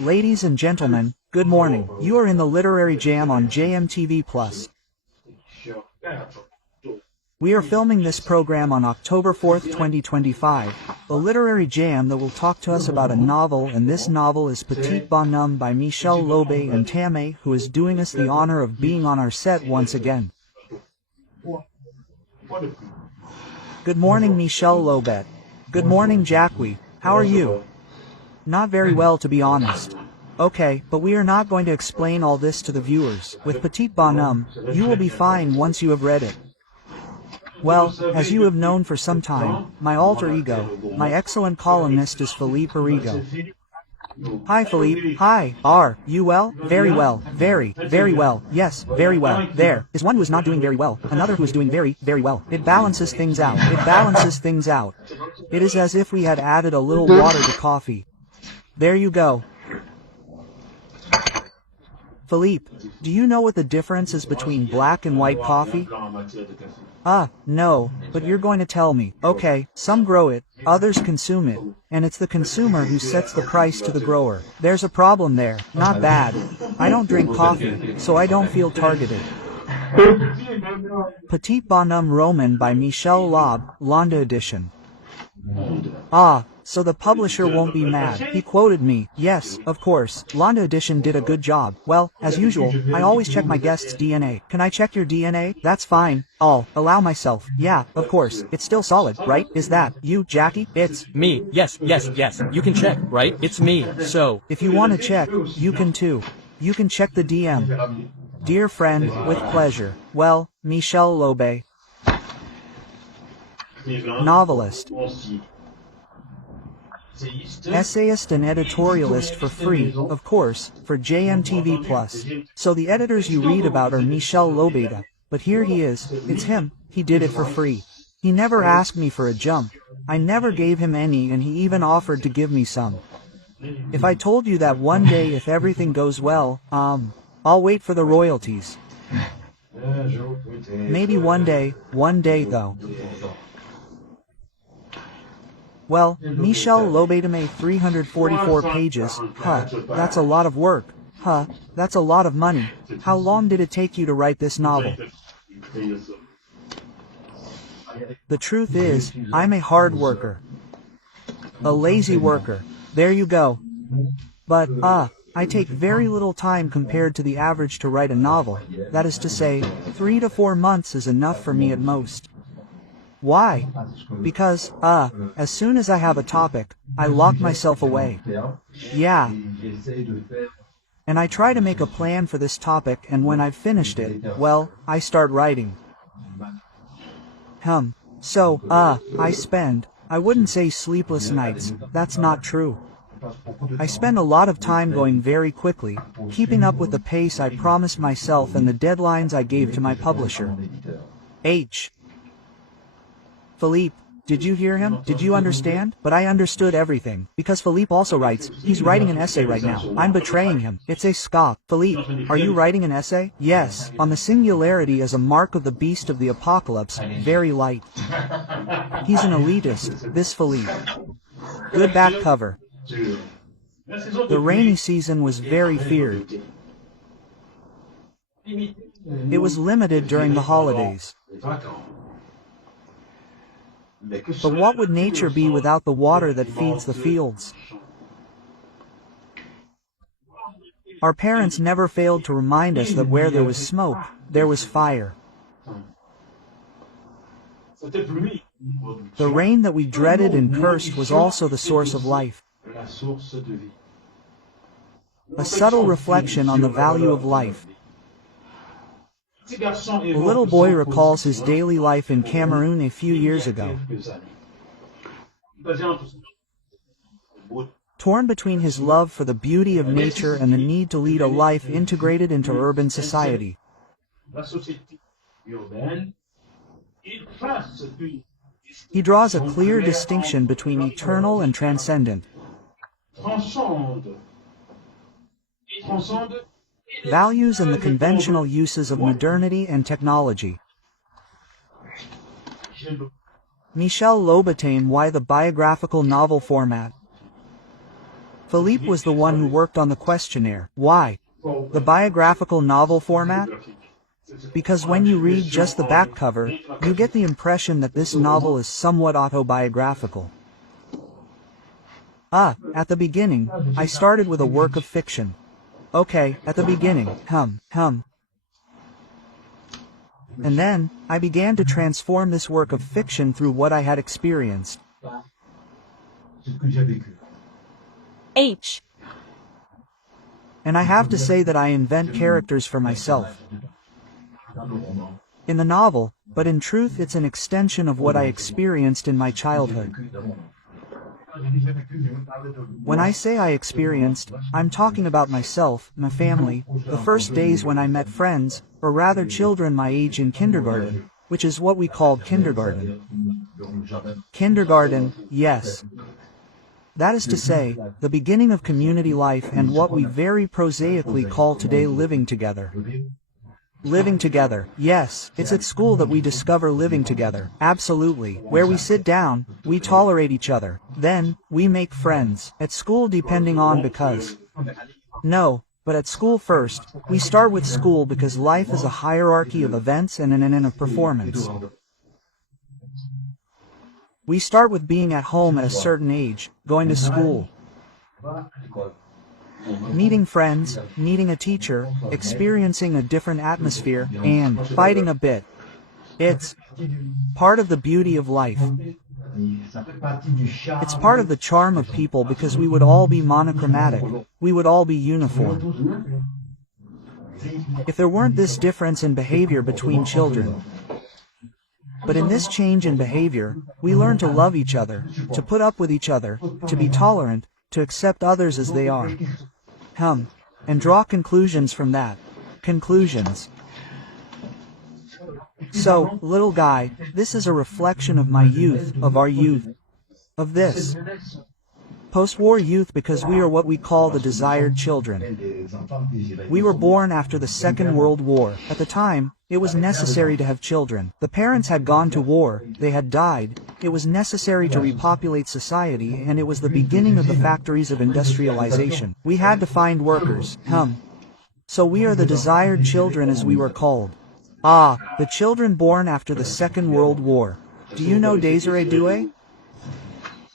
Ladies and gentlemen, good morning. You are in the Literary Jam on JMTV+. We are filming this program on October 4th, 2025, a literary jam that will talk to us about a novel, and this novel is Petit Bonhomme by MICHEL, LOBE and ÉTAME, who is doing us the honor of being on our set once again. Good morning, MICHEL, LOBE. Good morning, Jacques. How are you? Not very well, to be honest. Okay, but we are not going to explain all this to the viewers. With Petit Bonhomme, you will be fine once you have read it. Well, as you have known for some time, my alter ego, my excellent columnist is Philippe Arrigo. Hi Philippe, hi, are you well? Very well, very well, yes, very well. There is one who is not doing very well, another who is doing very well. It balances things out, It is as if we had added a little water to coffee. There you go. Philippe, do you know what the difference is between black and white coffee? No, but you're going to tell me. Okay, some grow it, others consume it, and it's the consumer who sets the price to the grower. There's a problem there, not bad. I don't drink coffee, so I don't feel targeted. Petit Bonhomme Roman by MICHEL, LOBE, Londa edition. So the publisher won't be mad. He quoted me. Yes, of course, Londa edition did a good job. Well, as usual, I always check my guest's DNA. Can I check your DNA? That's fine. I'll allow myself. Yeah, of course. It's still solid, right? Is that you, Jackie? It's me. Yes. You can check, right? It's me. So, if you want to check, you can too. You can check the DM. Dear friend, with pleasure. Well, MICHEL, LOBE. Novelist. Essayist and editorialist for free, of course, for JMTV+. So the editors you read about are MICHEL, LOBE, but here he is, it's him, he did it for free. He never asked me for a jump, I never gave him any, and he even offered to give me some. If I told you that one day, if everything goes well, I'll wait for the royalties. Maybe one day though. Well, MICHEL, LOBE, 344 pages, that's a lot of work, that's a lot of money. How long did it take you to write this novel? The truth is, I'm a hard worker. A lazy worker. There you go. But, I take very little time compared to the average to write a novel. That is to say, 3 to 4 months is enough for me at most. Why? Because, as soon as I have a topic, I lock myself away. Yeah. And I try to make a plan for this topic, and when I've finished it, well, I start writing. So, I wouldn't say sleepless nights, that's not true. I spend a lot of time going very quickly, keeping up with the pace I promised myself and the deadlines I gave to my publisher. Philippe, did you hear him? Did you understand? But I understood everything, because Philippe also writes. He's writing an essay right now. I'm betraying him. It's a scoff. Philippe, are you writing an essay? Yes, on the singularity as a mark of the beast of the apocalypse, very light. He's an elitist, this Philippe. Good back cover. The rainy season was very feared. It was limited during the holidays. But what would nature be without the water that feeds the fields? Our parents never failed to remind us that where there was smoke, there was fire. The rain that we dreaded and cursed was also the source of life. A subtle reflection on the value of life. A little boy recalls his daily life in Cameroon a few years ago. Torn between his love for the beauty of nature and the need to lead a life integrated into urban society. He draws a clear distinction between eternal and transcendent. Values and the conventional uses of modernity and technology. MICHEL, LOBE, why the biographical novel format? Philippe was the one who worked on the questionnaire. Why? The biographical novel format? Because when you read just the back cover, you get the impression that this novel is somewhat autobiographical. At the beginning, I started with a work of fiction. Okay, at the beginning, And then, I began to transform this work of fiction through what I had experienced. H. And I have to say that I invent characters for myself. In the novel, but in truth it's an extension of what I experienced in my childhood. When I say I experienced, I'm talking about myself, my family, the first days when I met friends, or rather children my age in kindergarten, which is what we called kindergarten. Kindergarten, yes. That is to say, the beginning of community life and what we very prosaically call today living together. Living together, yes, it's at school that we discover living together, absolutely, where we sit down, we tolerate each other, then, we make friends, at school depending on because. No, but at school first, we start with school because life is a hierarchy of events and an of performance. We start with being at home at a certain age, going to school. Meeting friends, meeting a teacher, experiencing a different atmosphere, and fighting a bit. It's part of the beauty of life. It's part of the charm of people because we would all be monochromatic, we would all be uniform. If there weren't this difference in behavior between children. But in this change in behavior, we learn to love each other, to put up with each other, to be tolerant, to accept others as they are. And draw conclusions from that. Conclusions. So, little guy, this is a reflection of my youth, of our youth, of this post-war youth because we are what we call the desired children. We were born after the Second World War. At the time, it was necessary to have children. The parents had gone to war, they had died, it was necessary to repopulate society and it was the beginning of the factories of industrialization. We had to find workers, So we are the desired children as we were called. The children born after the Second World War. Do you know Désiré Doué?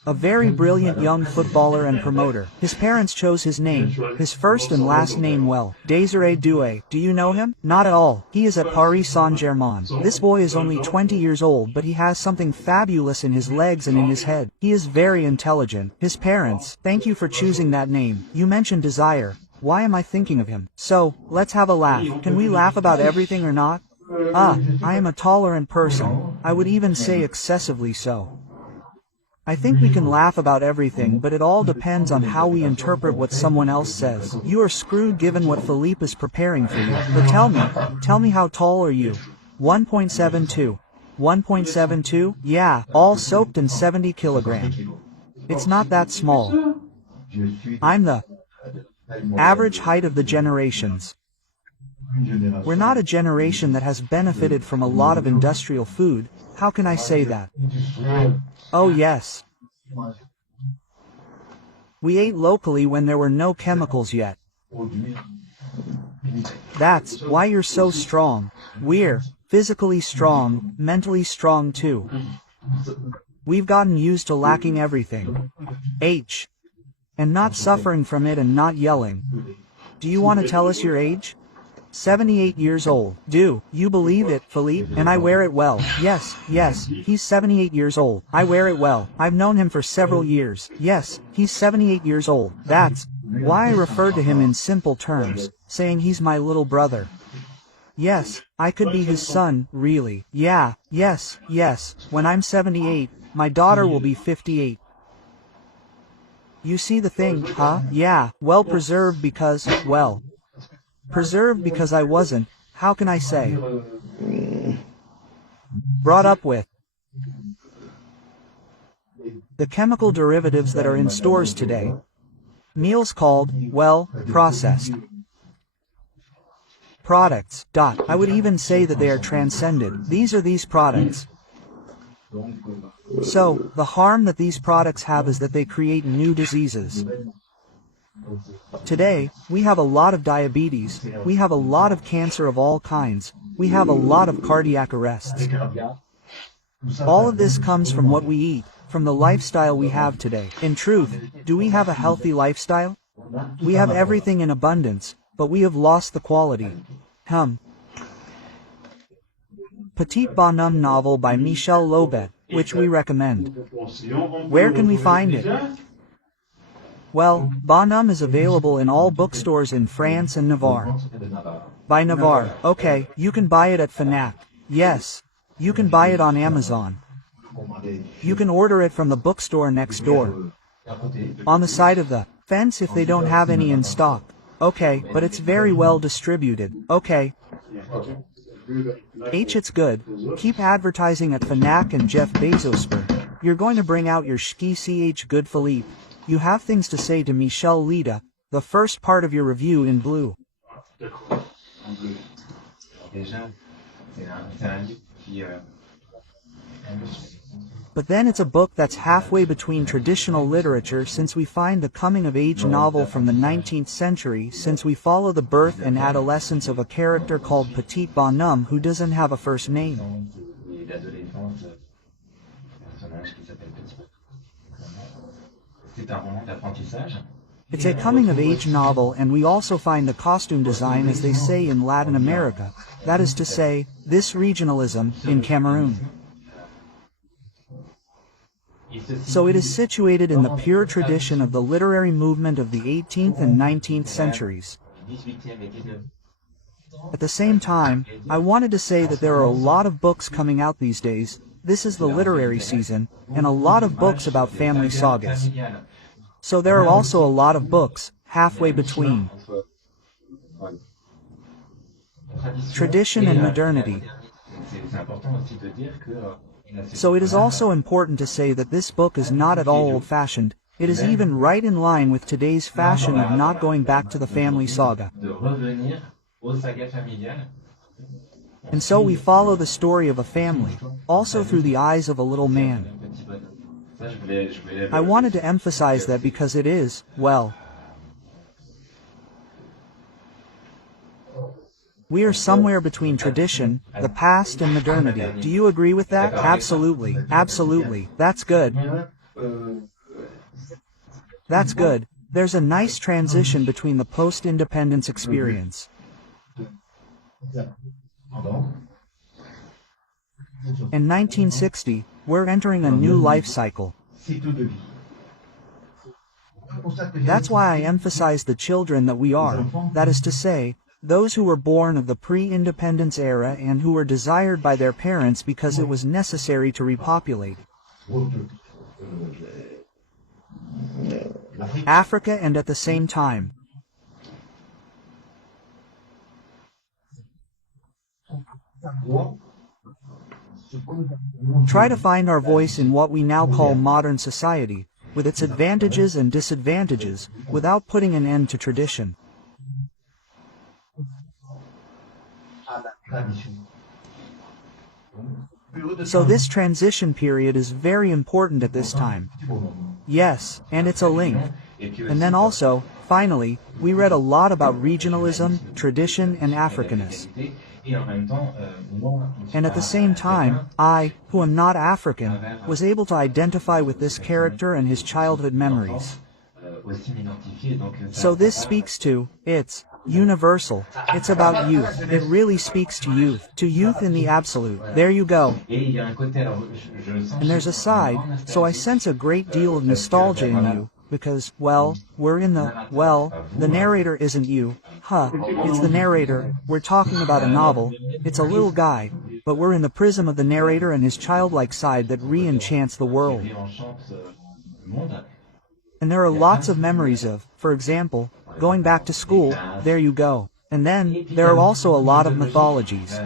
A very brilliant young footballer and promoter. His parents chose his name, his first and last name well. Désiré Doué. Do you know him? Not at all. He is at Paris Saint-Germain. This boy is only 20 years old but he has something fabulous in his legs and in his head. He is very intelligent. His parents, thank you for choosing that name. You mentioned desire. Why am I thinking of him? So, let's have a laugh. Can we laugh about everything or not? I am a tolerant person. I would even say excessively so. I think we can laugh about everything but it all depends on how we interpret what someone else says. You are screwed given what Philippe is preparing for you. But tell me how tall are you? 1.72. 1.72? Yeah, all soaked in 70 kilograms. It's not that small. I'm the average height of the generations. We're not a generation that has benefited from a lot of industrial food. How can I say that? Oh yes. We ate locally when there were no chemicals yet. That's why you're so strong. We're physically strong, mentally strong too. We've gotten used to lacking everything. And not suffering from it and not yelling. Do you want to tell us your age? 78 years old. Do you believe it, Philippe? And I wear it well. Yes, he's 78 years old. I wear it well. I've known him for several years. Yes, he's 78 years old. That's why I refer to him in simple terms, saying he's my little brother. Yes, I could be his son, really. Yeah, yes. When I'm 78, my daughter will be 58. You see the thing, Yeah, well preserved because, well, preserved because I wasn't, how can I say, brought up with the chemical derivatives that are in stores today. Meals called, well, processed products. I would even say that they are transcended. These are these products. So, the harm that these products have is that they create new diseases. Today, we have a lot of diabetes, we have a lot of cancer of all kinds, we have a lot of cardiac arrests. All of this comes from what we eat, from the lifestyle we have today. In truth, do we have a healthy lifestyle? We have everything in abundance, but we have lost the quality. Petit Bonhomme novel by MICHEL LOBE, which we recommend. Where can we find it? Well, Bonhomme is available in all bookstores in France and Navarre. By Navarre, okay, you can buy it at Fnac. Yes, you can buy it on Amazon. You can order it from the bookstore next door. On the side of the fence if they don't have any in stock. Okay, but it's very well distributed. Okay. It's good. Keep advertising at Fnac and Jeff Bezos. You're going to bring out your ch good Philippe. You have things to say to Michel Lida, the first part of your review in blue. But then it's a book that's halfway between traditional literature since we find the coming-of-age novel from the 19th century since we follow the birth and adolescence of a character called Petit Bonhomme who doesn't have a first name. It's a coming-of-age novel and we also find the costume design as they say in Latin America, that is to say, this regionalism, in Cameroon. So it is situated in the pure tradition of the literary movement of the 18th and 19th centuries. At the same time, I wanted to say that there are a lot of books coming out these days, this is the literary season, and a lot of books about family sagas. So there are also a lot of books, halfway between tradition and modernity. So it is also important to say that this book is not at all old-fashioned, it is even right in line with today's fashion of not going back to the family saga. And so we follow the story of a family, also through the eyes of a little man. I wanted to emphasize that because it is, well, we are somewhere between tradition, the past and modernity. Do you agree with that? Absolutely, absolutely. That's good. That's good. There's a nice transition between the post-independence experience. In 1960, we're entering a new life cycle. That's why I emphasize the children that we are, that is to say, those who were born of the pre-independence era and who were desired by their parents because it was necessary to repopulate Africa and at the same time try to find our voice in what we now call modern society, with its advantages and disadvantages, without putting an end to tradition. So this transition period is very important at this time. Yes, and it's a link. And then also, finally, we read a lot about regionalism, tradition, and Africanness. And at the same time, I, who am not African, was able to identify with this character and his childhood memories. So this speaks to, it's universal. It's about youth. It really speaks to youth in the absolute. There you go. And there's a side, so I sense a great deal of nostalgia in you, because, well, we're in the, well, the narrator isn't you. It's the narrator. We're talking about a novel. It's a little guy, but we're in the prism of the narrator and his childlike side that re-enchants the world. And there are lots of memories of, for example, going back to school, there you go. And then, there are also a lot of mythologies.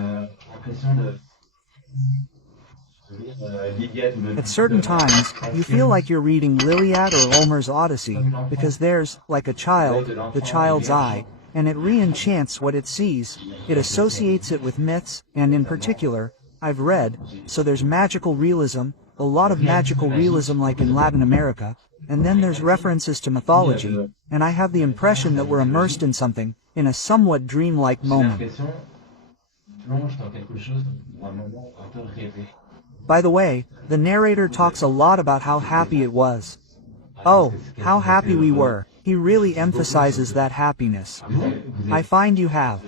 At certain times, you feel like you're reading Iliad or Homer's Odyssey, because there's, like a child, the child's eye, and it re-enchants what it sees, it associates it with myths, and in particular, I've read, so there's magical realism, a lot of magical realism like in Latin America, and then there's references to mythology, and I have the impression that we're immersed in something, in a somewhat dreamlike moment. By the way, the narrator talks a lot about how happy it was. Oh, how happy we were. He really emphasizes that happiness. I find you have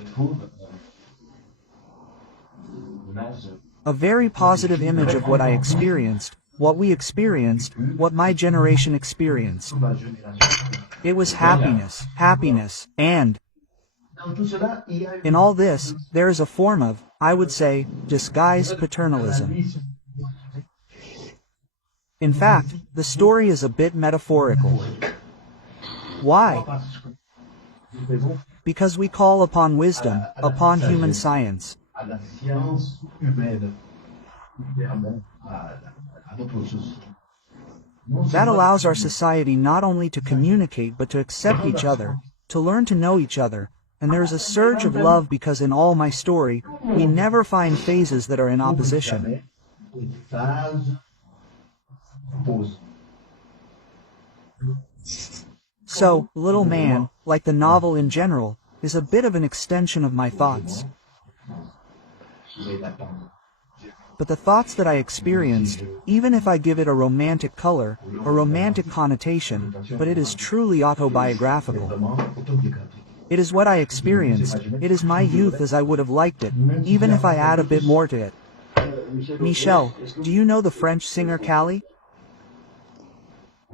a very positive image of what I experienced, what we experienced, what my generation experienced. It was happiness, happiness, and in all this, there is a form of, I would say, disguised paternalism. In fact, the story is a bit metaphorical. Why? Because we call upon wisdom, upon human science. That allows our society not only to communicate but to accept each other, to learn to know each other, and there is a surge of love because in all my story, we never find phases that are in opposition. So, Little Man, like the novel in general, is a bit of an extension of my thoughts. But the thoughts that I experienced, even if I give it a romantic color, a romantic connotation, but it is truly autobiographical. It is what I experienced, it is my youth as I would have liked it, even if I add a bit more to it. Michel, do you know the French singer Callie?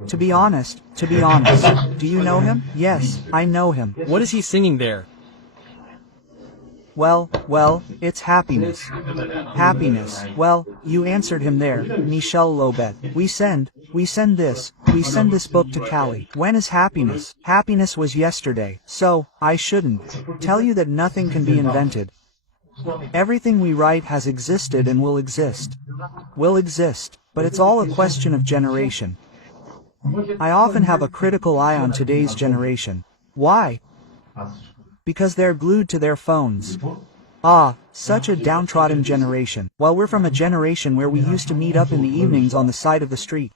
To be honest, do you know him? Yes, I know him. What is he singing there? Well, it's happiness. Happiness. Well, you answered him there, Michel Lobe. We send this book to Callie. When is happiness? Happiness was yesterday, so, I shouldn't tell you that nothing can be invented. Everything we write has existed and will exist. But it's all a question of generation. I often have a critical eye on today's generation. Why? Because they're glued to their phones. Ah, such a downtrodden generation. While we're from a generation where we used to meet up in the evenings on the side of the street,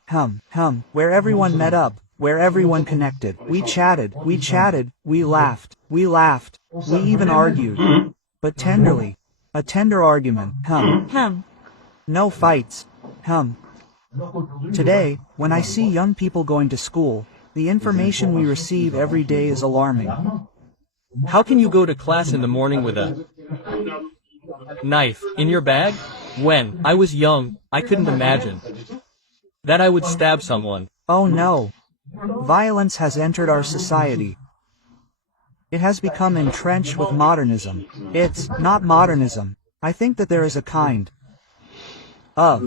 where everyone met up, where everyone connected. We chatted, we laughed, we even argued. But tenderly. A tender argument, No fights, Today, when I see young people going to school, the information we receive every day is alarming. How can you go to class in the morning with a knife in your bag? When I was young, I couldn't imagine that I would stab someone. Oh no. Violence has entered our society. It has become entrenched with modernism. It's not modernism. I think that there is a kind of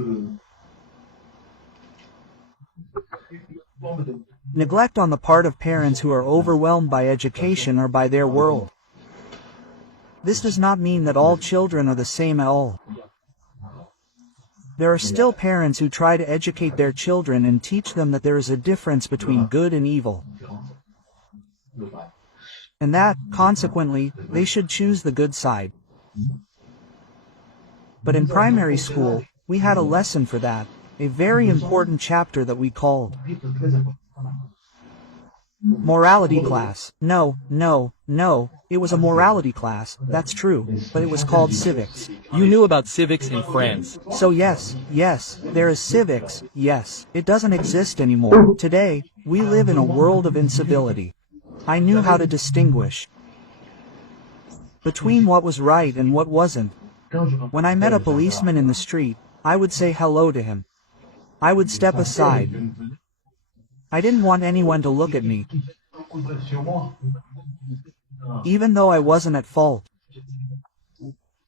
neglect on the part of parents who are overwhelmed by education or by their world. This does not mean that all children are the same at all. There are still parents who try to educate their children and teach them that there is a difference between good and evil. And that, consequently, they should choose the good side. But in primary school, we had a lesson for that, a very important chapter that we called morality class. No, it was a morality class, that's true, but it was called civics. You knew about civics in France. So yes, there is civics, yes. It doesn't exist anymore. Today, we live in a world of incivility. I knew how to distinguish between what was right and what wasn't. When I met a policeman in the street, I would say hello to him. I would step aside. I didn't want anyone to look at me, even though I wasn't at fault.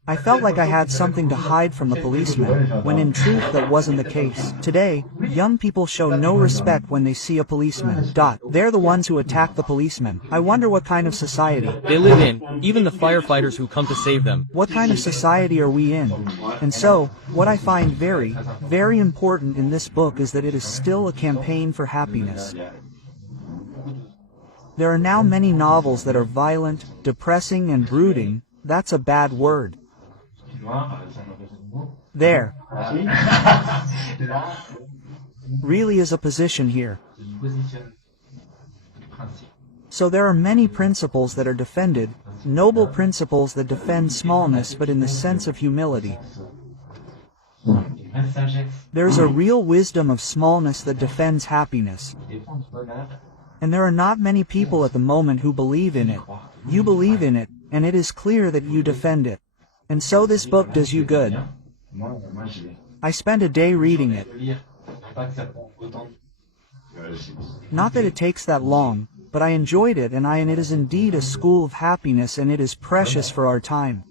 I felt like I had something to hide from the policeman, when in truth that wasn't the case. Today, young people show no respect when they see a policeman. They're the ones who attack the policeman. I wonder what kind of society they live in, even the firefighters who come to save them. What kind of society are we in? And so, what I find very, very important in this book is that it is still a campaign for happiness. There are now many novels that are violent, depressing, and brooding. That's a bad word. There really is a position here. So there are many principles that are defended, noble principles that defend smallness but in the sense of humility. There is a real wisdom of smallness that defends happiness. And there are not many people at the moment who believe in it. You believe in it, and it is clear that you defend it. And so this book does you good. I spent a day reading it. Not that it takes that long, but I enjoyed it, and it is indeed a school of happiness, and it is precious for our time.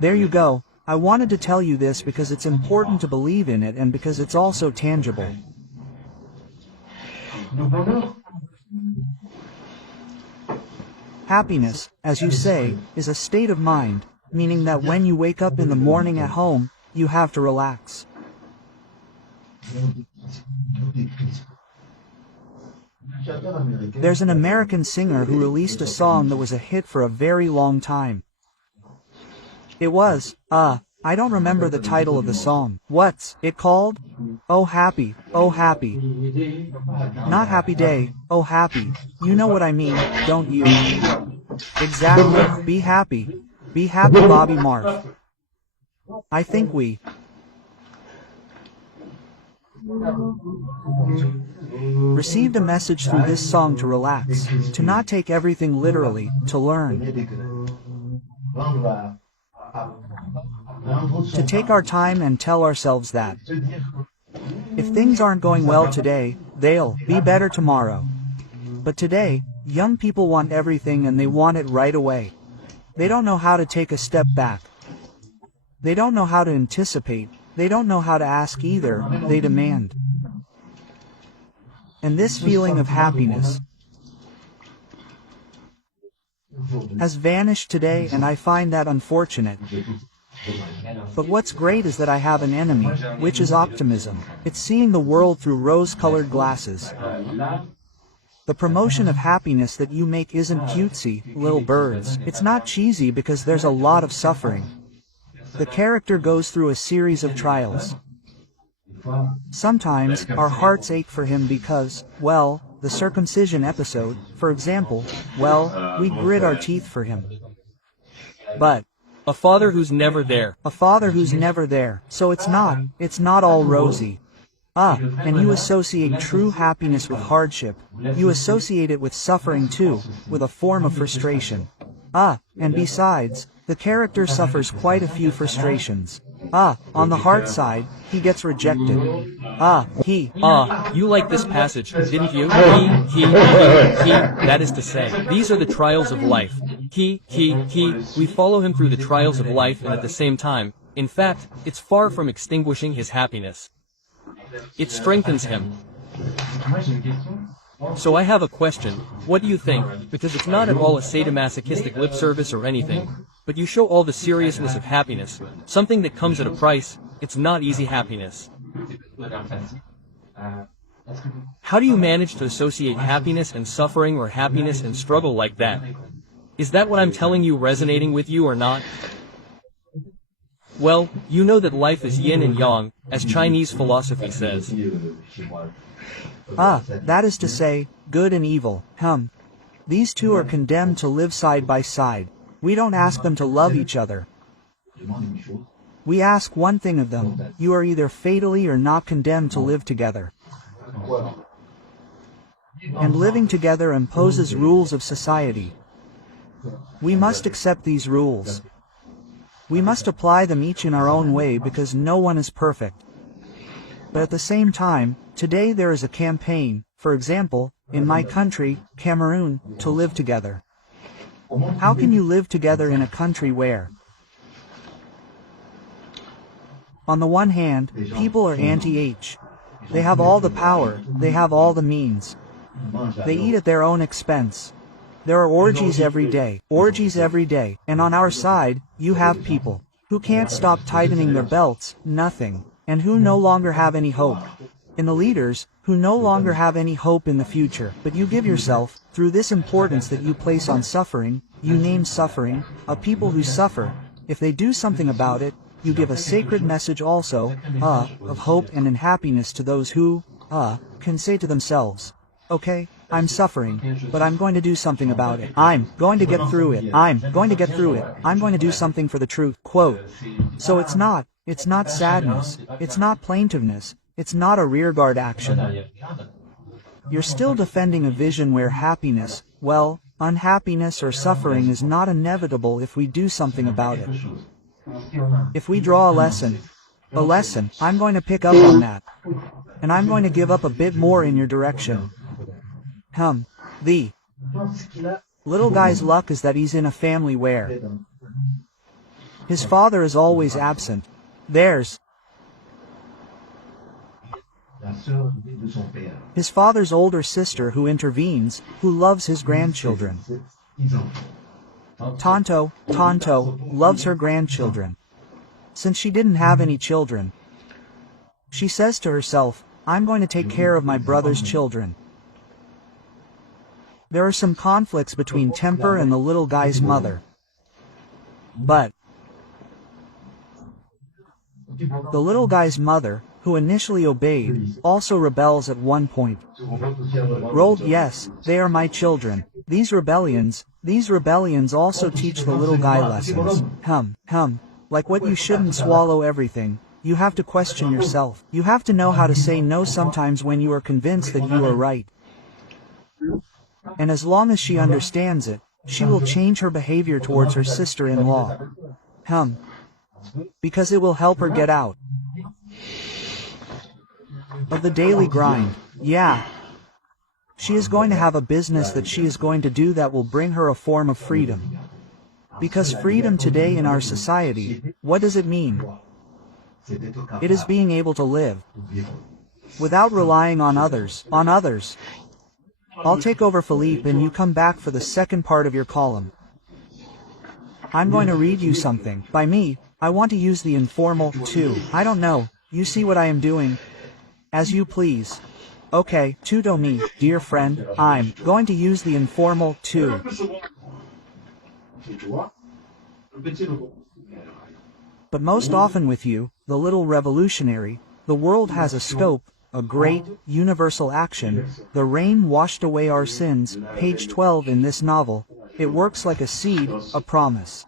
There you go. I wanted to tell you this because it's important to believe in it and because it's also tangible. Happiness, as you say, is a state of mind, meaning that when you wake up in the morning at home, you have to relax. There's an American singer who released a song that was a hit for a very long time. It was, I don't remember the title of the song. What's it called? Oh happy, oh happy. Not happy day, oh happy. You know what I mean, don't you? Exactly, be happy. Be happy, Bobby Marf. I think we received a message through this song to relax, to not take everything literally, to learn. To take our time and tell ourselves that if things aren't going well today, they'll be better tomorrow. But today, young people want everything and they want it right away. They don't know how to take a step back. They don't know how to anticipate. They don't know how to ask either, they demand. And this feeling of happiness has vanished today, and I find that unfortunate. But what's great is that I have an enemy, which is optimism. It's seeing the world through rose-colored glasses. The promotion of happiness that you make isn't cutesy, little birds. It's not cheesy because there's a lot of suffering. The character goes through a series of trials. Sometimes, our hearts ache for him because, well, the circumcision episode, for example, well, we grit our teeth for him. But a father who's never there. A father who's never there. So it's not all rosy. And you associate true happiness with hardship. You associate it with suffering too, with a form of frustration. And besides, the character suffers quite a few frustrations. On the hard side, he gets rejected. You like this passage, didn't you? That is to say, these are the trials of life. We follow him through the trials of life, and at the same time, in fact, it's far from extinguishing his happiness. It strengthens him. So I have a question. What do you think? Because it's not at all a sadomasochistic lip service or anything, but you show all the seriousness of happiness, something that comes at a price. It's not easy happiness. How do you manage to associate happiness and suffering or happiness and struggle like that? Is that what I'm telling you resonating with you or not? Well, you know that life is yin and yang, as Chinese philosophy says. That is to say, good and evil. These two are condemned to live side by side. We don't ask them to love each other. We ask one thing of them: you are either fatally or not condemned to live together. And living together imposes rules of society. We must accept these rules. We must apply them each in our own way because no one is perfect. But at the same time, today there is a campaign, for example, in my country, Cameroon, to live together. How can you live together in a country where, on the one hand, people are anti-H. They have all the power, they have all the means. They eat at their own expense. There are orgies every day, and on our side, you have people who can't stop tightening their belts, nothing, and who no longer have any hope. And the leaders, who no longer have any hope in the future. But you give yourself, through this importance that you place on suffering, you name suffering, a people who suffer, If they do something about it, you give a sacred message also, of hope and in happiness to those who, can say to themselves, okay, I'm suffering, but I'm going to do something about it. I'm going to get through it. I'm going to get through it. I'm going to do something for the truth. Quote. So it's not sadness. It's not plaintiveness. It's not a rearguard action. You're still defending a vision where happiness, well, unhappiness or suffering is not inevitable if we do something about it. If we draw a lesson, I'm going to pick up on that. And I'm going to give up a bit more in your direction. The little guy's luck is that he's in a family where his father is always absent. There's his father's older sister who intervenes, who loves his grandchildren. Tonto loves her grandchildren. Since she didn't have any children, she says to herself, I'm going to take care of my brother's children. There are some conflicts between Temper and the little guy's mother. But the little guy's mother, who initially obeyed, also rebels at one point. Yes, they are my children. These rebellions also teach the little guy lessons. Like what you shouldn't swallow everything. You have to question yourself. You have to know how to say no sometimes when you are convinced that you are right. And as long as she understands it, she will change her behavior towards her sister-in-law. Because it will help her get out of the daily grind. Yeah. She is going to have a business that she is going to do that will bring her a form of freedom. Because freedom today in our society, what does it mean? It is being able to live without relying on others. I'll take over Philippe and you come back for the second part of your column. I'm going to read you something. By me, I want to use the informal, too. I don't know. You see what I am doing? As you please. Okay, tuto me, dear friend. I'm going to use the informal, too. But most often with you, the little revolutionary, the world has a scope, a great, universal action. The rain washed away our sins, page 12 in this novel. It works like a seed, a promise.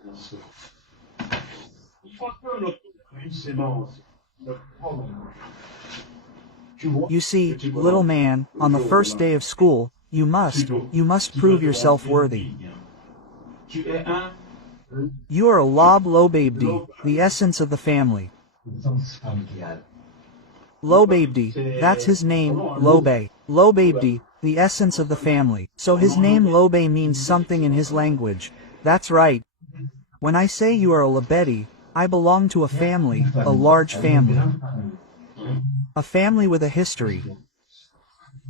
You see, little man, on the first day of school, you must prove yourself worthy. You are a LOBE, the essence of the family. LOBE, that's his name, LOBE. LOBE, the essence of the family. So his name LOBE means something in his language. That's right. When I say you are a LOBE, I belong to a family, a large family. A family with a history.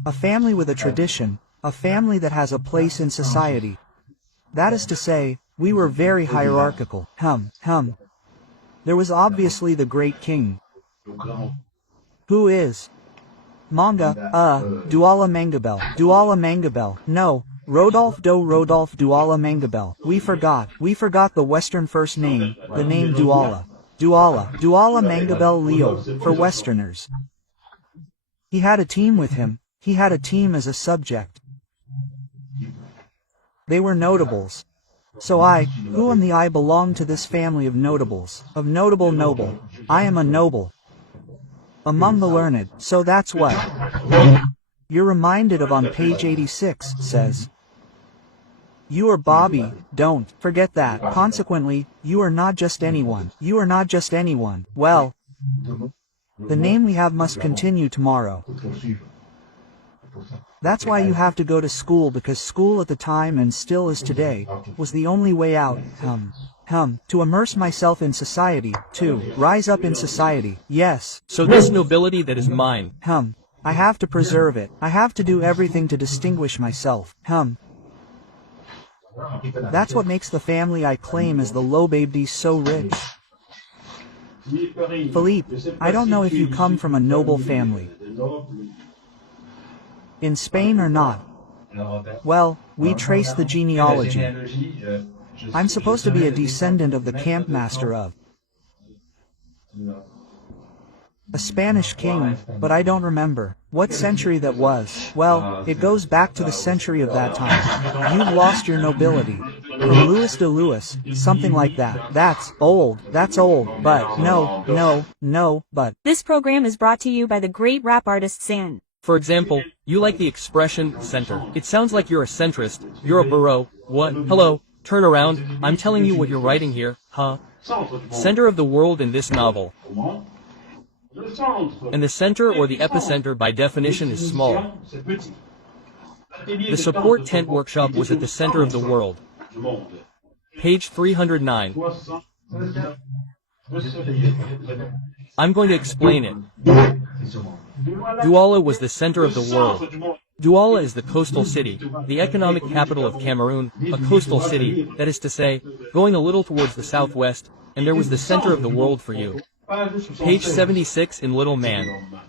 A family with a tradition. A family that has a place in society. That is to say, we were very hierarchical. There was obviously the great king. Who is? Manga, Douala Mangabell. No, Rodolphe Douala Mangabell. We forgot the Western first name, the name Douala. Douala Mangabell Leo, for Westerners. He had a team with him, he had a team as a subject. They were notables. So I, who am I belong to this family of notables, of notable noble. I am a noble. Among the learned, so that's what you're reminded of on page 86, says. You are Bobby, don't forget that. Consequently, you are not just anyone. You are not just anyone. Well, the name we have must continue tomorrow. That's why you have to go to school, because school at the time, and still is today, was the only way out. To immerse myself in society, to rise up in society, yes. So this nobility that is mine. I have to preserve it. I have to do everything to distinguish myself. That's what makes the family I claim as the LOBE so rich. Philippe, I don't know if you come from a noble family. In Spain or not. Well, we trace the genealogy. I'm supposed to be a descendant of the campmaster of a Spanish king, but I don't remember what century that was. Well, it goes back to the century of that time. You've lost your nobility. From Louis de Louis, something like that. That's old, but no, but. This program is brought to you by the great rap artist San. For example, you like the expression center. It sounds like you're a centrist. You're a bro. What? Hello, turn around. I'm telling you what you're writing here, huh? Center of the world in this novel. And the center or the epicenter by definition is small. The support tent workshop was at the center of the world. Page 309. I'm going to explain it. Douala was the center of the world. Douala is the coastal city, the economic capital of Cameroon, a coastal city, that is to say, going a little towards the southwest, and there was the center of the world for you. Page 76 in Little Man.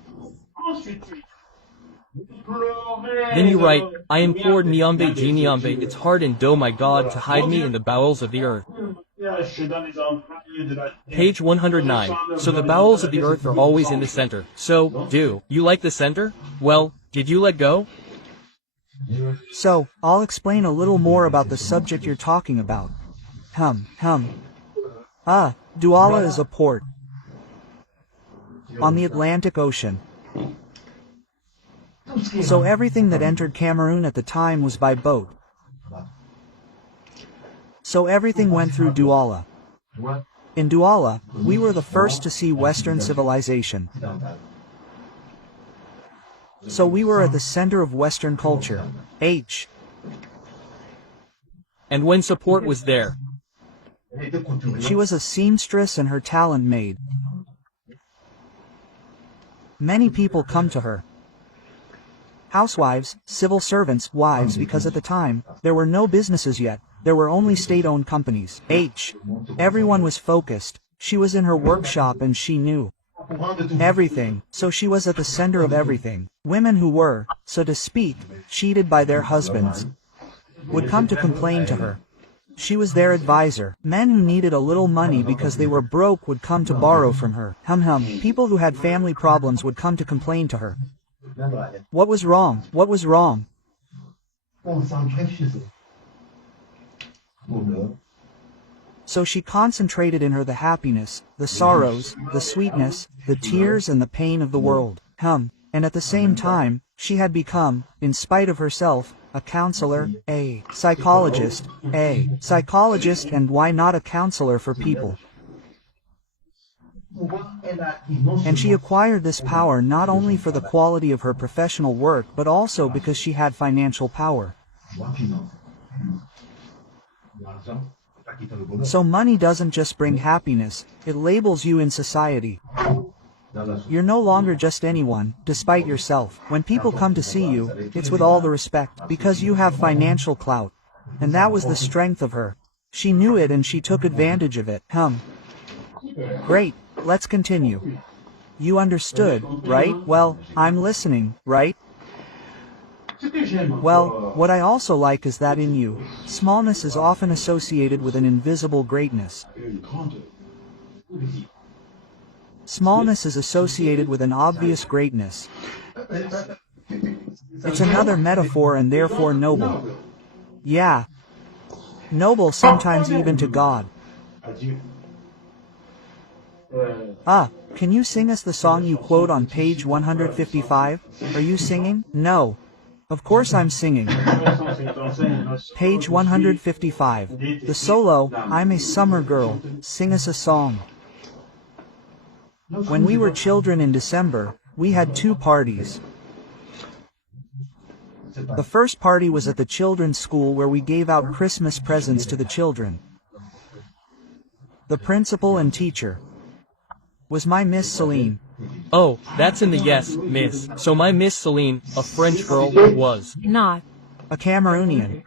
Then you write, I implored Niambe G Niambe, it's hard and do my God to hide me in the bowels of the earth. Page 109. So the bowels of the earth are always in the center. So, do you like the center? Well, did you let go? So, I'll explain a little more about the subject you're talking about. Douala is a port on the Atlantic Ocean. So everything that entered Cameroon at the time was by boat. So everything went through Douala. In Douala, we were the first to see Western civilization. So we were at the center of Western culture. And when support was there? She was a seamstress and her talent made many people come to her. Housewives, civil servants, wives, because at the time, there were no businesses yet, there were only state-owned companies. Everyone was focused. She was in her workshop and she knew everything, so she was at the center of everything. Women who were, so to speak, cheated by their husbands would come to complain to her. She was their advisor. Men who needed a little money because they were broke would come to borrow from her. People who had family problems would come to complain to her. What was wrong? What was wrong? So she concentrated in her the happiness, the sorrows, the sweetness, the tears and the pain of the world. And at the same time, she had become, in spite of herself, a counselor, a psychologist, and why not a counselor for people? And she acquired this power not only for the quality of her professional work but also because she had financial power. So money doesn't just bring happiness, it labels you in society. You're no longer just anyone, despite yourself. When people come to see you, it's with all the respect, because you have financial clout. And that was the strength of her. She knew it and she took advantage of it. Great, let's continue. You understood, right? Well, I'm listening, right? Well, what I also like is that in you, smallness is often associated with an invisible greatness. Smallness is associated with an obvious greatness. It's another metaphor and therefore noble. Yeah. Noble sometimes even to God. Can you sing us the song you quote on page 155? Are you singing? No. Of course I'm singing. Page 155. The solo, I'm a summer girl, sing us a song. When we were children in December, we had two parties. The first party was at the children's school where we gave out Christmas presents to the children. The principal and teacher was my Miss Celine. Oh, that's in the yes, miss. So my Miss Celine, a French girl, was Not. A Cameroonian.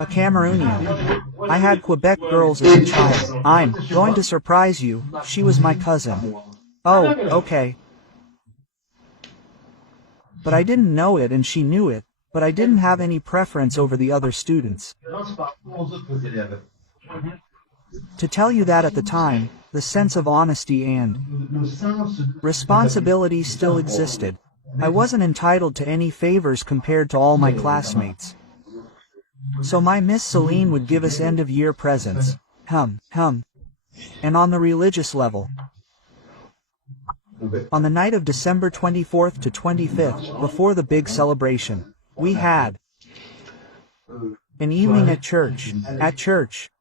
I had Quebec girls as a child. I'm going to surprise you, she was my cousin. Oh, okay. But I didn't know it and she knew it, but I didn't have any preference over the other students. To tell you that at the time, the sense of honesty and responsibility still existed. I wasn't entitled to any favors compared to all my classmates. So my Miss Celine would give us end-of-year presents. And on the religious level, on the night of December 24th to 25th, before the big celebration, we had an evening at church.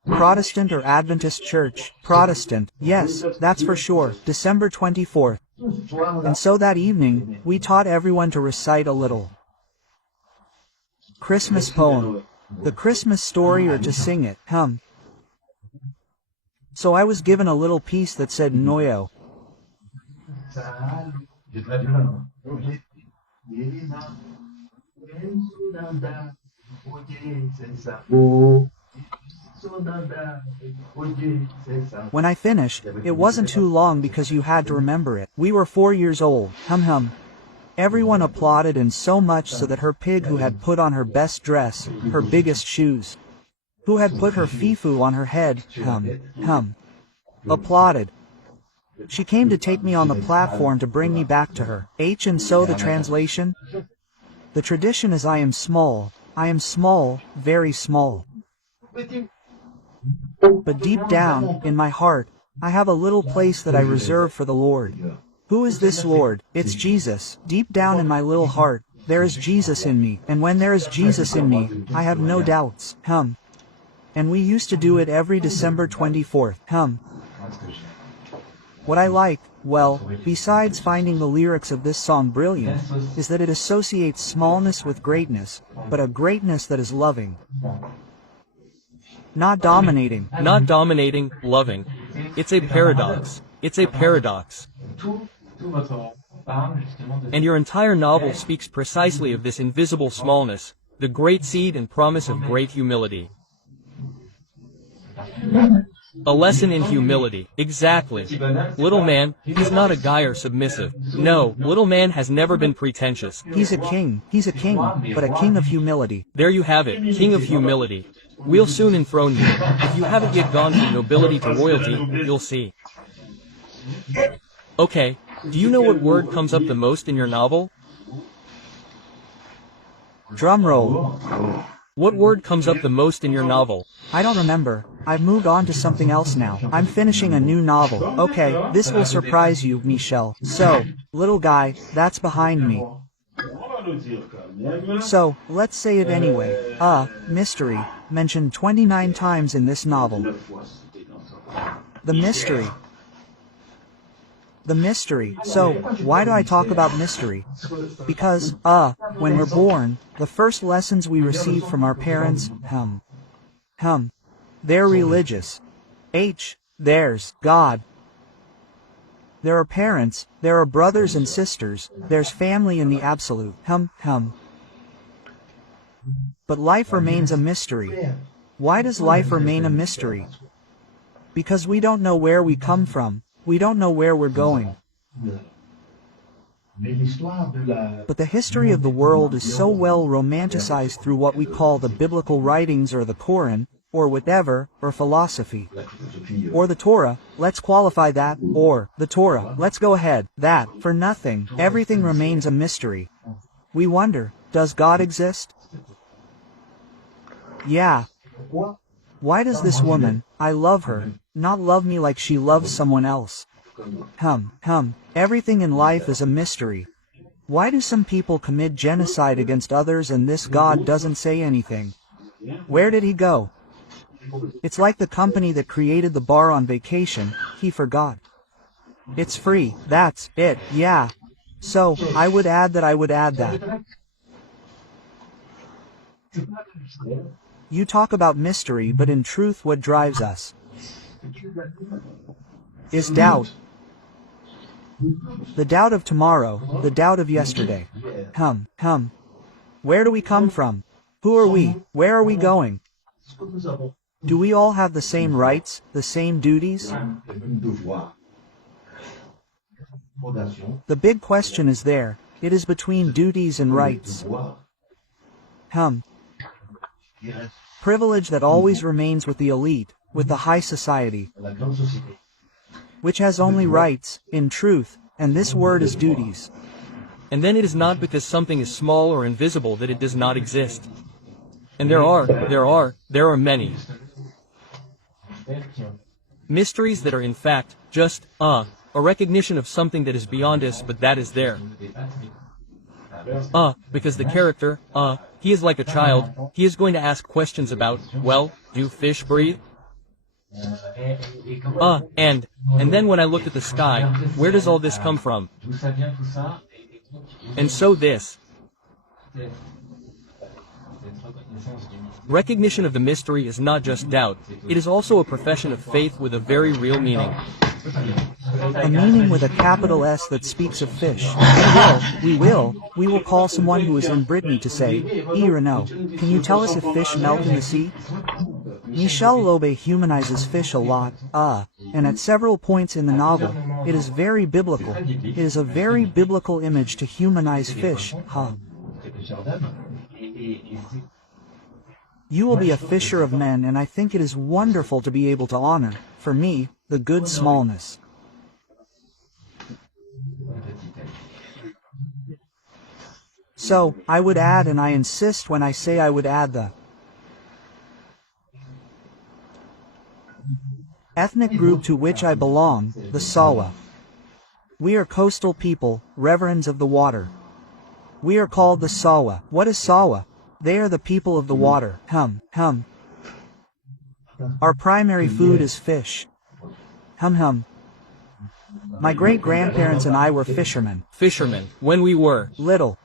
Protestant or Adventist church. Protestant, yes, that's for sure, December 24th. And so that evening, we taught everyone to recite a little Christmas poem, the Christmas story, or to sing it, So I was given a little piece that said Noyo. When I finished, it wasn't too long because you had to remember it. We were 4 years old, Everyone applauded, and so much so that her pig, who had put on her best dress, her biggest shoes, who had put her fifu on her head, applauded. She came to take me on the platform to bring me back to her. And so the translation? The tradition is I am small, very small. But deep down, in my heart, I have a little place that I reserve for the Lord. Who is this Lord? It's Jesus. Deep down in my little heart, there is Jesus in me, and when there is Jesus in me, I have no doubts, And we used to do it every December 24th, What I like, well, besides finding the lyrics of this song brilliant, is that it associates smallness with greatness, but a greatness that is loving. Not dominating. Not dominating, loving. It's a paradox. It's a paradox. And your entire novel speaks precisely of this invisible smallness, the great seed and promise of great humility. A lesson in humility, exactly. Little man, he's not a guy or submissive. No, little man has never been pretentious. He's a king, but a king of humility. There you have it, king of humility. We'll soon enthrone you. If you haven't yet gone from nobility to royalty, you'll see. Okay, do you know what word comes up the most in your novel? Drum roll. What word comes up the most in your novel? I don't remember. I've moved on to something else now. I'm finishing a new novel. Okay, this will surprise you, Michel. So, little guy, that's behind me. So, let's say it anyway. Mystery, mentioned 29 times in this novel. The mystery. The mystery. So, why do I talk about mystery? Because, when we're born, the first lessons we receive from our parents, they're religious. There's God. There are parents, there are brothers and sisters, there's family in the absolute, But life remains a mystery. Why does life remain a mystery? Because we don't know where we come from, we don't know where we're going. But the history of the world is so well romanticized through what we call the biblical writings or the Quran, or whatever, or philosophy. Or the Torah, let's qualify that, or the Torah, let's go ahead, that, for nothing, everything remains a mystery. We wonder, does God exist? Yeah. Why does this woman, I love her, not love me like she loves someone else? Everything in life is a mystery. Why do some people commit genocide against others and this God doesn't say anything? Where did he go? It's like the company that created the bar on vacation, he forgot. It's free, that's it, yeah. So, I would add that. You talk about mystery, but in truth what drives us is doubt. The doubt of tomorrow, the doubt of yesterday. Where do we come from? Who are we? Where are we going? Do we all have the same rights, the same duties? The big question is there, it is between duties and rights. Privilege that always remains with the elite, with the high society, which has only rights, in truth, and this word is duties. And then it is not because something is small or invisible that it does not exist. And there are many mysteries that are in fact just, a recognition of something that is beyond us but that is there. Because the character, he is like a child, he is going to ask questions about, well, do fish breathe? And then when I looked at the sky, where does all this come from? And so this recognition of the mystery is not just doubt, it is also a profession of faith with a very real meaning. A meaning with a capital S that speaks of fish. We will call someone who is in Brittany to say, Renaud, can you tell us if fish melt in the sea? Michel Lobe humanizes fish a lot, and at several points in the novel, it is very biblical. It is a very biblical image to humanize fish, You will be a fisher of men, and I think it is wonderful to be able to honor, for me, the good smallness. So, I would add, and I insist when I say I would add the ethnic group to which I belong, the Sawa. We are coastal people, reverends of the water. We are called the Sawa. What is Sawa? They are the people of the water. Our primary food is fish. My great-grandparents and I were fishermen. Fishermen, when we were little.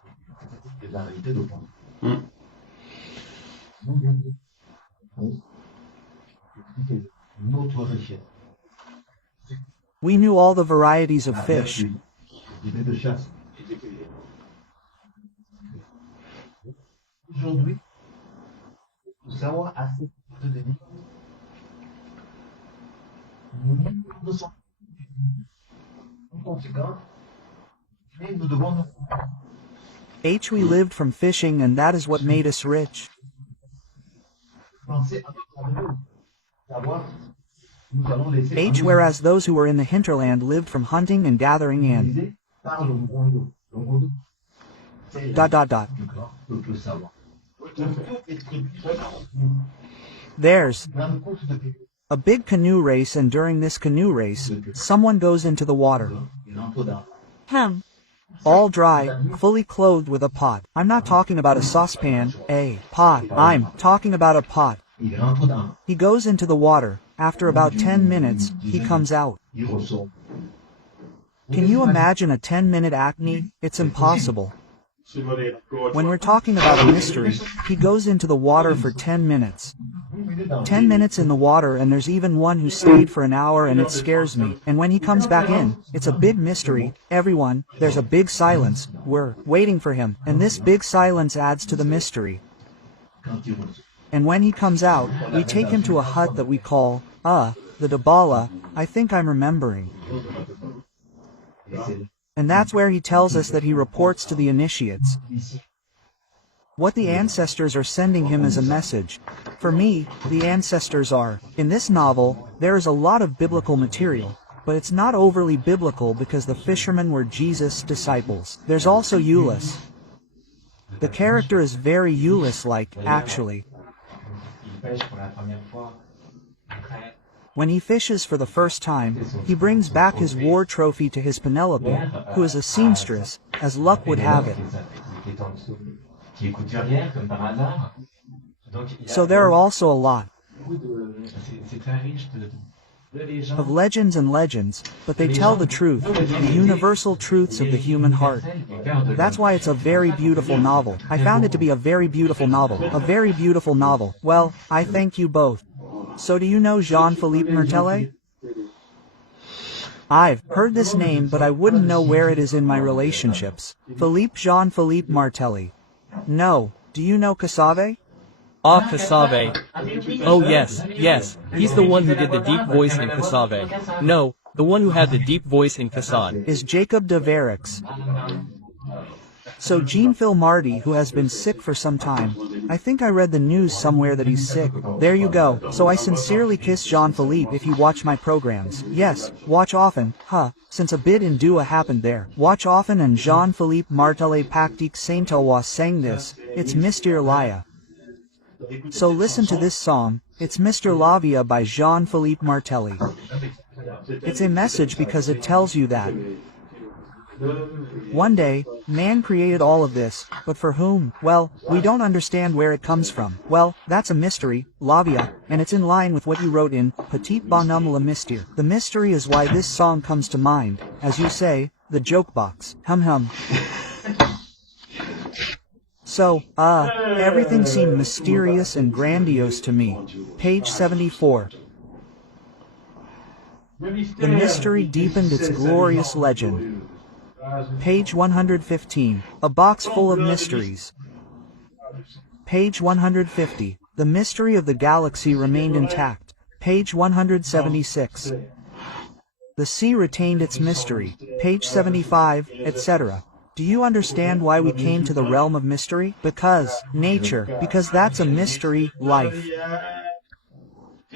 We knew all the varieties of fish. We lived from fishing, and that is what made us rich. Whereas those who were in the hinterland lived from hunting and gathering and ... There's a big canoe race, and during this canoe race, someone goes into the water. All dry, fully clothed with a pot. I'm not talking about a saucepan, a pot. I'm talking about a pot. He goes into the water. After about 10 minutes, he comes out. Can you imagine a 10-minute acne? It's impossible. When we're talking about a mystery, he goes into the water for 10 minutes. 10 minutes in the water, and there's even one who stayed for an hour, and it scares me. And when he comes back in, it's a big mystery. Everyone, there's a big silence. We're waiting for him, and this big silence adds to the mystery. And when he comes out, we take him to a hut that we call, the Dabala, I think I'm remembering. And that's where he tells us that he reports to the initiates what the ancestors are sending him as a message. For me, the ancestors are. In this novel, there is a lot of biblical material, but it's not overly biblical because the fishermen were Jesus' disciples. There's also Ulysses. The character is very Ulysses-like, actually. When he fishes for the first time, he brings back his war trophy to his Penelope, who is a seamstress, as luck would have it. So there are also a lot of legends and legends, but they tell the truth, the universal truths of the human heart. That's why it's a very beautiful novel. I found it to be a very beautiful novel. A very beautiful novel. Well, I thank you both. So do you know Jean-Philippe Martellet? I've heard this name, but I wouldn't know where it is in my relationships. Philippe Jean-Philippe Martelly. No. Do you know Cassave? Cassave. Oh yes, he's the one who did the deep voice in Cassave. No, the one who had the deep voice in Cassade. Is Jacob de Verix. So Jean-Phil Marty, who has been sick for some time, I think I read the news somewhere that he's sick. There you go. So I sincerely kiss Jean-Philippe if you watch my programs. Yes, watch often, since a bit in Dua happened there. Watch often and Jean-Philippe Martelet Pactique Saint-Eloi sang this, it's Mr. Laya. So listen to this song, it's Mr. Lavia by Jean-Philippe Martelly. It's a message because it tells you that one day, man created all of this, but for whom? Well, we don't understand where it comes from. Well, that's a mystery, Lavia, and it's in line with what you wrote in Petit Bonhomme le Mystère. The mystery is why this song comes to mind, as you say, the joke box. Hum hum. So, everything seemed mysterious and grandiose to me. Page 74. The mystery deepened its glorious legend. Page 115. A box full of mysteries. Page 150. The mystery of the galaxy remained intact. Page 176. The sea retained its mystery. Page 75, etc. Do you understand why we came to the realm of mystery? Because, nature, because that's a mystery, life.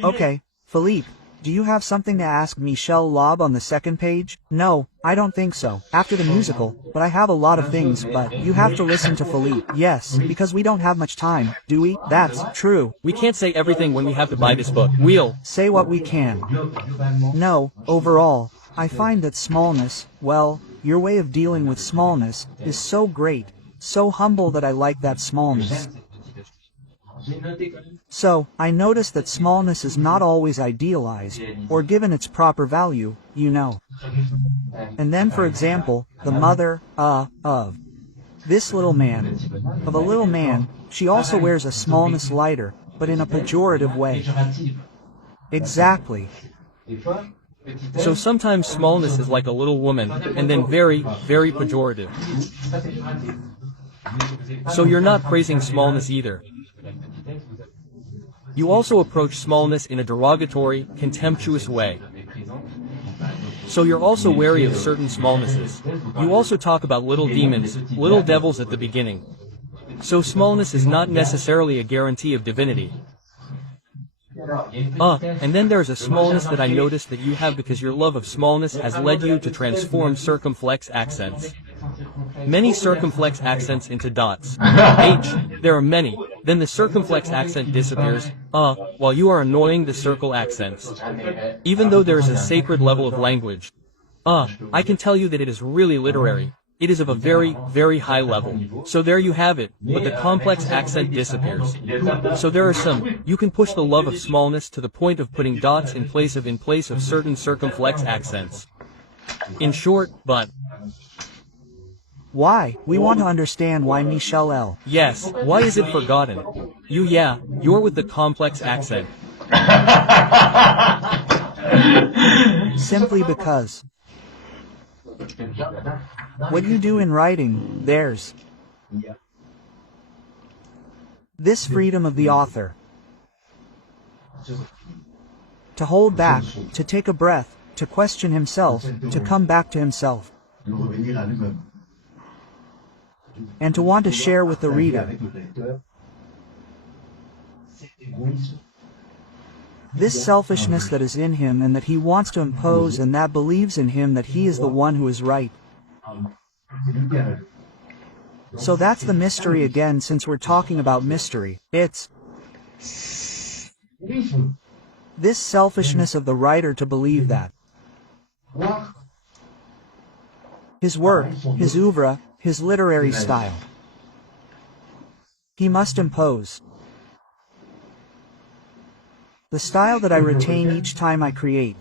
Okay, Philippe. Do you have something to ask Michel Lobe on the second page? No, I don't think so, after the musical, but I have a lot of things, but you have to listen to Philippe. Yes, because we don't have much time, do we? That's true. We can't say everything when we have to buy this book. We'll say what we can. No, overall, I find that smallness, well, your way of dealing with smallness, is so great, so humble that I like that smallness. So, I notice that smallness is not always idealized, or given its proper value, you know. And then for example, the mother, of this little man, of a little man, she also wears a smallness lighter, but in a pejorative way. Exactly. So sometimes smallness is like a little woman, and then very, very pejorative. So you're not praising smallness either. You also approach smallness in a derogatory, contemptuous way. So you're also wary of certain smallnesses. You also talk about little demons, little devils at the beginning. So smallness is not necessarily a guarantee of divinity. And then there's a smallness that I noticed that you have because your love of smallness has led you to transform circumflex accents. Many circumflex accents into dots. H, there are many. Then the circumflex accent disappears, while you are annoying the circle accents. Even though there is a sacred level of language. I can tell you that it is really literary. It is of a very, very high level. So there you have it, but the complex accent disappears. So there are some, you can push the love of smallness to the point of putting dots in place of certain circumflex accents. In short, but... Why? We want to understand why Michel L. Yes, why is it forgotten? You're with the complex accent. Simply because. What you do in writing, there's this freedom of the author. To hold back, to take a breath, to question himself, to come back to himself. And to want to share with the reader. This selfishness that is in him and that he wants to impose and that believes in him that he is the one who is right. So that's the mystery again, since we're talking about mystery. It's this selfishness of the writer to believe that his work, his oeuvre, his literary style, he must impose. The style that I retain each time I create.